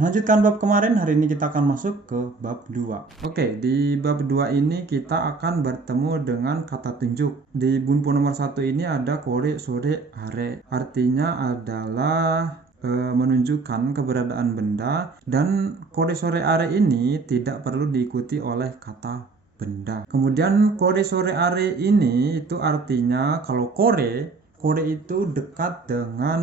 Melanjutkan bab kemarin, hari ini kita akan masuk ke bab 2. Oke, di bab 2 ini kita akan bertemu dengan kata tunjuk. Di bunpo nomor 1 ini ada kore, sore, are. Artinya adalah menunjukkan keberadaan benda, dan kore, sore, are ini tidak perlu diikuti oleh kata benda. Kemudian kore, sore, are ini itu artinya kalau kore itu dekat dengan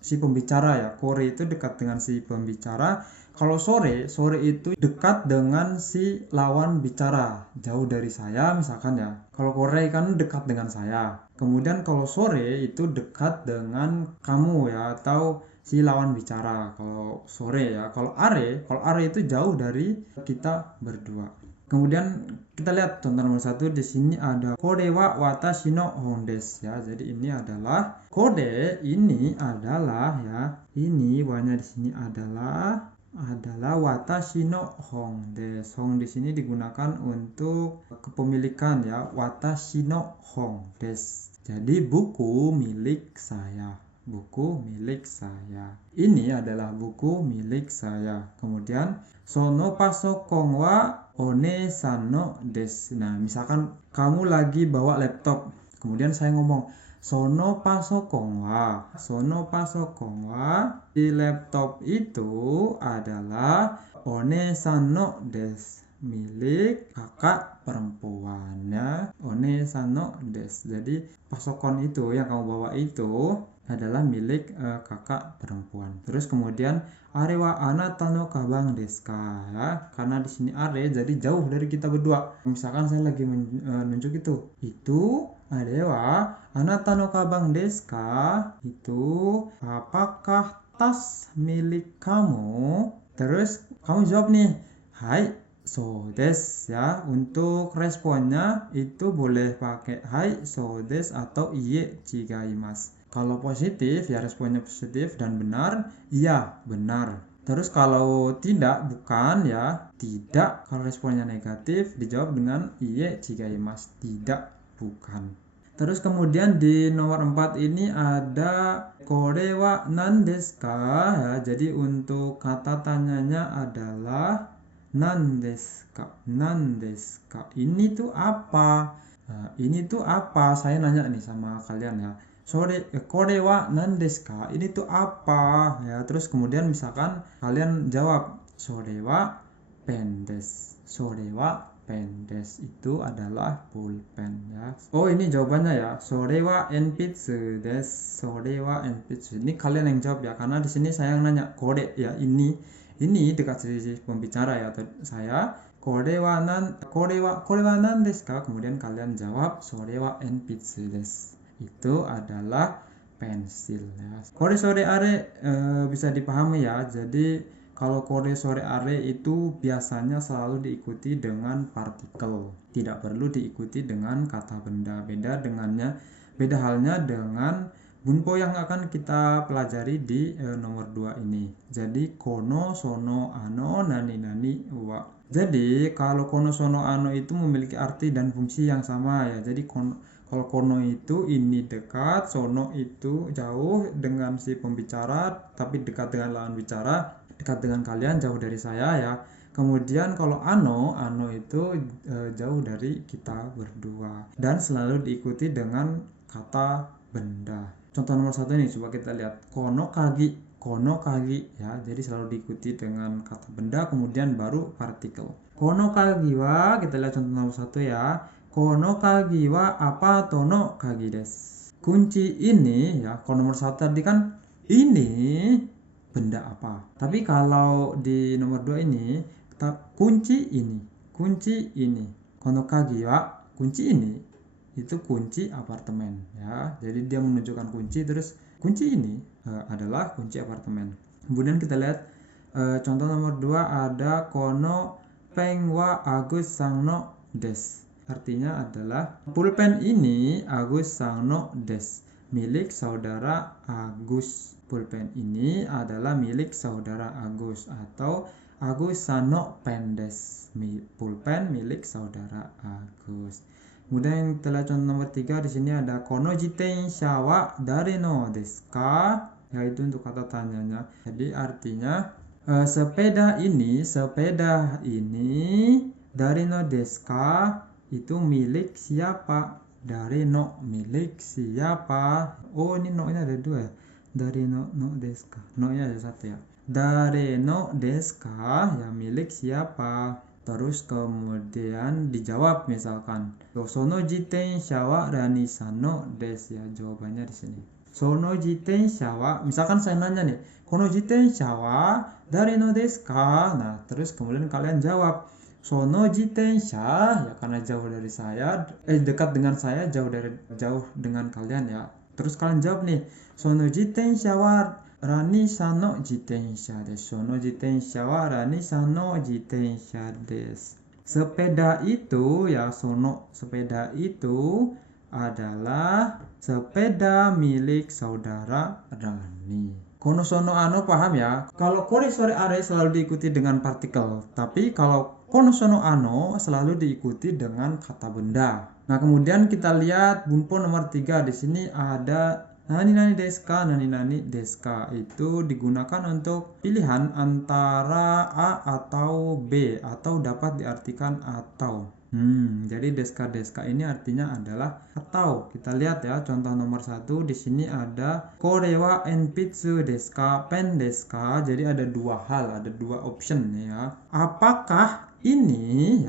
si pembicara ya. Kore itu dekat dengan si pembicara. Kalau sore itu dekat dengan si lawan bicara. Jauh dari saya misalkan ya. Kalau kore kan dekat dengan saya. Kemudian kalau sore itu dekat dengan kamu ya, atau si lawan bicara. Kalau sore ya. Kalau are itu jauh dari kita berdua. Kemudian kita lihat contoh nomor 1, di sini ada kode wa watashi no hon desu ya. Jadi ini adalah kode, ini adalah ya. Ini wanya di sini adalah watashi no hon desu. Hon di sini digunakan untuk kepemilikan ya. Watashi no hon desu. Jadi buku milik saya. Buku milik saya. Ini adalah buku milik saya. Kemudian sono pasokon wa one-san no desu. Nah, misalkan kamu lagi bawa laptop. Kemudian saya ngomong sono pasokon wa di laptop itu adalah one-san no desu, milik kakak perempuannya. One-san no desu. Jadi pasokon itu yang kamu bawa itu adalah milik kakak perempuan. Terus kemudian are wa anata no kabang desu ka ya. Karena di sini are jadi jauh dari kita berdua. Misalkan saya lagi menunjuk itu are wa anata no kabang desu ka, itu apakah tas milik kamu? Terus kamu jawab nih, hai so desu ya. Untuk responnya itu boleh pakai hai so desu atau iye chigaimasu. Kalau positif ya responnya positif dan benar, iya benar. Terus kalau tidak, bukan ya, tidak. Kalau responnya negatif dijawab dengan iye chigaimasu, tidak, bukan. Terus kemudian di nomor 4 ini ada kore wa nan desu ka ya. Jadi untuk kata tanyanya adalah nan desu ka. Nan desu ka. Ini tuh apa? Nah, ini tuh apa? Saya nanya nih sama kalian ya. Kore wa nan desu ka? Ini tuh apa? Ya, terus kemudian misalkan kalian jawab sore wa pen desu. Sore wa pen desu, itu adalah pulpen ya. Oh, ini jawabannya ya. Sore wa enpitsu desu. Sore wa enpitsu. Ini kalian yang jawab ya, karena di sini saya yang nanya. Kore ya, ini dekat sisi pembicara ya, atau saya. Kore wa nan desu ka? Kemudian kalian jawab sore wa enpitsu desu. Itu adalah pensil ya. Kore sore are bisa dipahami ya. Jadi kalau kore sore are itu biasanya selalu diikuti dengan partikel, tidak perlu diikuti dengan kata benda. Beda halnya dengan bunpo yang akan kita pelajari di nomor 2 ini. Jadi kono, sono, ano, nani, nani, wa. Jadi kalau kono, sono, ano itu memiliki arti dan fungsi yang sama ya. Jadi kalau kono itu ini dekat, sono itu jauh dengan si pembicara tapi dekat dengan lawan bicara, dekat dengan kalian, jauh dari saya ya. Kemudian kalau ano itu jauh dari kita berdua dan selalu diikuti dengan kata benda. Contoh nomor 1 ini coba kita lihat. Kono kagi ya. Jadi selalu diikuti dengan kata benda kemudian baru partikel. Kono kagi wa, kita lihat contoh nomor 1 ya. Kono kagi wa apato no kagi desu. Kunci ini ya, kalau nomor 1 tadi kan ini benda apa. Tapi kalau di nomor 2 ini kunci ini. Kono kagi wa, kunci ini itu kunci apartemen ya. Jadi dia menunjukkan kunci, terus kunci ini adalah kunci apartemen. Kemudian kita lihat contoh nomor 2 ada kono pen wa Agus sang no desu. Artinya adalah pulpen ini Agus sang no desu, milik saudara Agus. Pulpen ini adalah milik saudara Agus, atau Agus san no pen desu, pulpen milik saudara Agus. Kemudian kita lihat contoh nomor 3, di sini ada kono jitensha wa dare no desu ka? Yaitu untuk kata tanyanya. Jadi artinya sepeda ini dari no desu ka, itu milik siapa? Dari no, milik siapa? Oh, ini no nya ada dua ya. Dari no desu ka. No nya ada satu ya. Dari no desu ka, ya milik siapa? Terus kemudian dijawab misalkan, sono jitensha wa Rani-san no desu, ya jawabannya di sini. Sono jitensha wa, misalkan saya nanya nih, kono jitensha wa dari no desu ka? Nah, terus kemudian kalian jawab sono jitensha, ya karena jauh dari saya, dekat dengan saya, jauh dengan kalian ya. Terus kalian jawab nih, sono jitensha wa Rani-san no jitensha desu. Sono jitensha wa Rani-san no jitensha desu. Sepeda itu ya, sepeda itu adalah sepeda milik saudara Rani. Kono sono ano paham ya? Kalau kore sore are selalu diikuti dengan partikel, tapi kalau kono sono ano selalu diikuti dengan kata benda. Nah, kemudian kita lihat bunpo nomor 3. Di sini ada nani desu ka, nani desu ka. Itu digunakan untuk pilihan antara A atau B, atau dapat diartikan atau. Jadi desu ka ini artinya adalah atau. Kita lihat ya, contoh nomor 1 di sini ada kore wa enpitsu desu ka, pen desu ka. Jadi ada dua hal, ada dua option ya. Apakah ini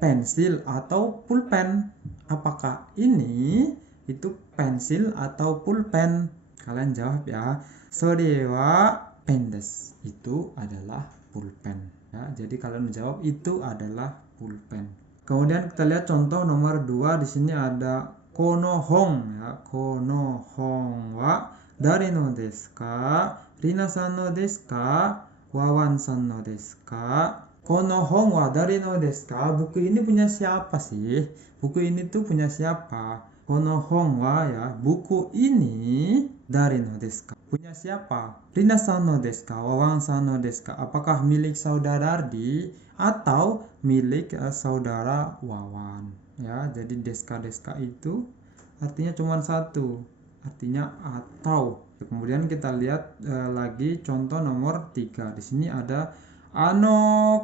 pensil atau pulpen? Apakah ini itu pensil atau pulpen? Kalian jawab ya. Sore wa pen desu. Itu adalah pulpen. Ya, jadi kalian menjawab itu adalah pulpen. Kemudian kita lihat contoh nomor 2. Di sini ada kono hong ya. Kono hong wa dari no desu ka? Rina-san no desu ka? Wawan-san no desu ka? Kono hong wa dari no desu ka? Buku ini punya siapa sih? Buku ini tuh punya siapa? Kono hong wa ya, buku ini dari no desu ka? Punya siapa? Rina-san no desu ka? Wawan-san no desu ka? Apakah milik saudara Ardi atau milik saudara Wawan? Ya, jadi desu ka itu artinya cuma satu, artinya atau. Kemudian kita lihat lagi contoh nomor 3. Di sini ada ano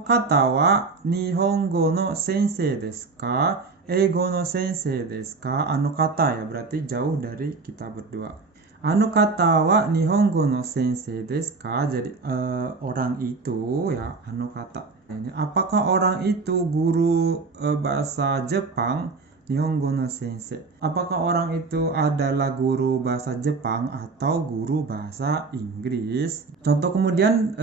kata wa nihongo no sensei desu ka? Eigo no sensei desu ka? Ano kata ya, berarti jauh dari kita berdua. Ano kata wa nihongo no sensei desu ka? Jadi orang itu ya, ano kata. Apakah orang itu guru bahasa Jepang? Nihongo no sensei. Apakah orang itu adalah guru bahasa Jepang atau guru bahasa Inggris? Contoh kemudian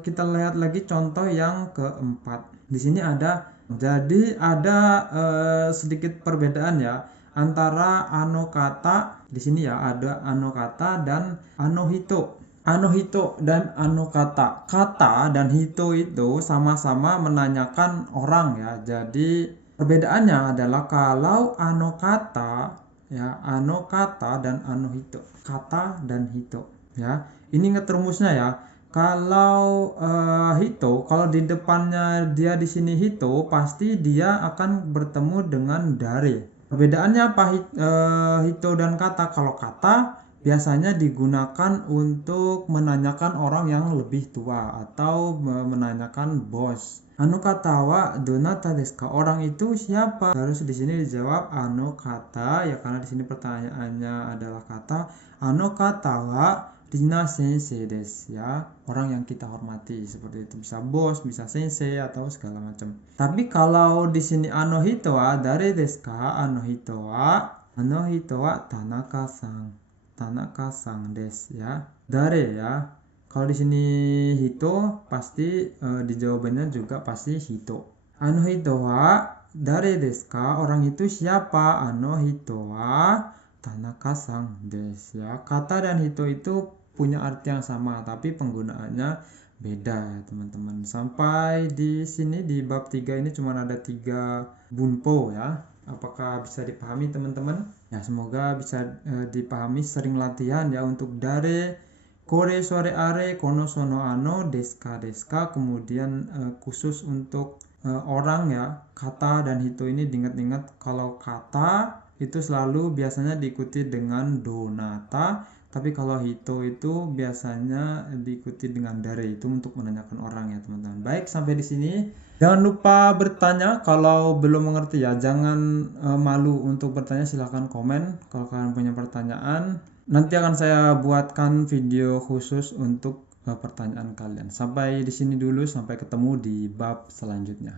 kita lihat lagi contoh yang keempat. Di sini ada, jadi ada sedikit perbedaan ya antara ano kata. Di sini ya ada ano kata dan ano hito. Ano hito dan ano kata. Kata dan hito itu sama-sama menanyakan orang ya. Jadi perbedaannya adalah kalau ano kata ya, ano kata dan ano hito. Kata dan hito ya. Ini ingat rumusnya ya. Kalau hito, kalau di depannya dia di sini hito, pasti dia akan bertemu dengan dare. Perbedaannya apa hito dan kata? Kalau kata biasanya digunakan untuk menanyakan orang yang lebih tua atau menanyakan bos. Ano kata wa donata desu ka? Orang itu siapa? Harus di sini dijawab ano kata ya, karena di sini pertanyaannya adalah kata. Ano kata wa Rina sensei desu ya, orang yang kita hormati, seperti itu, bisa bos, bisa sensei atau segala macam. Tapi kalau di sini ano hito wa dare desu ka? Ano hito wa Tanaka-san desu ya. Dare ya. Kalau di sini hito pasti di jawabannya juga pasti hito. Ano hito wa dare desu ka? Orang itu siapa? Ano hito wa Tanaka-san desu ya. Kata dan hito itu punya arti yang sama tapi penggunaannya beda ya teman-teman. Sampai di sini di bab 3 ini cuma ada 3 bunpo ya. Apakah bisa dipahami teman-teman? Ya, semoga bisa dipahami. Sering latihan ya untuk dare, kore sore are, kono sono ano, desu ka. Kemudian khusus untuk orang ya, kata dan hito ini diingat-ingat. Kalau kata itu selalu biasanya diikuti dengan donata, Tapi kalau hito itu biasanya diikuti dengan dare, itu untuk menanyakan orang ya teman-teman. Baik, sampai di sini. Jangan lupa bertanya kalau belum mengerti ya. Jangan malu untuk bertanya, silahkan komen kalau kalian punya pertanyaan. Nanti akan saya buatkan video khusus untuk pertanyaan kalian. Sampai di sini dulu, sampai ketemu di bab selanjutnya.